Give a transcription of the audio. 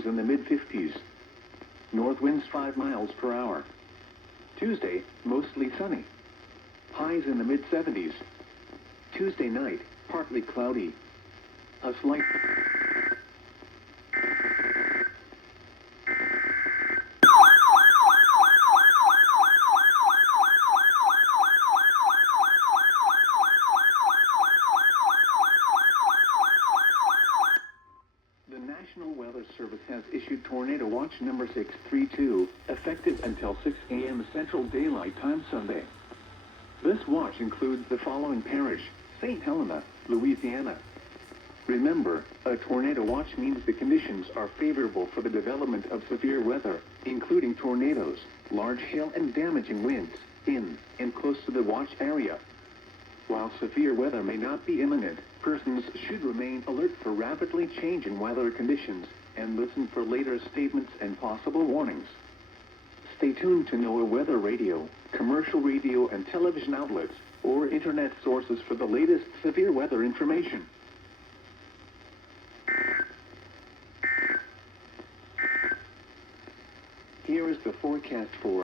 lows in the mid-50s. North winds 5 miles per hour. Tuesday, mostly sunny. Highs in the mid-70s. Tuesday night, partly cloudy. A slight... The National Weather Service has issued Tornado Watch number 632, effective until 6 a.m. Central Daylight Time Sunday. This watch includes the following parish: St. Helena, Louisiana. Remember, a tornado watch means the conditions are favorable for the development of severe weather, including tornadoes, large hail and damaging winds, in and close to the watch area. While severe weather may not be imminent, persons should remain alert for rapidly changing weather conditions and listen for later statements and possible warnings. Stay tuned to NOAA weather radio, commercial radio and television outlets, or internet sources for the latest severe weather information. Here is the forecast for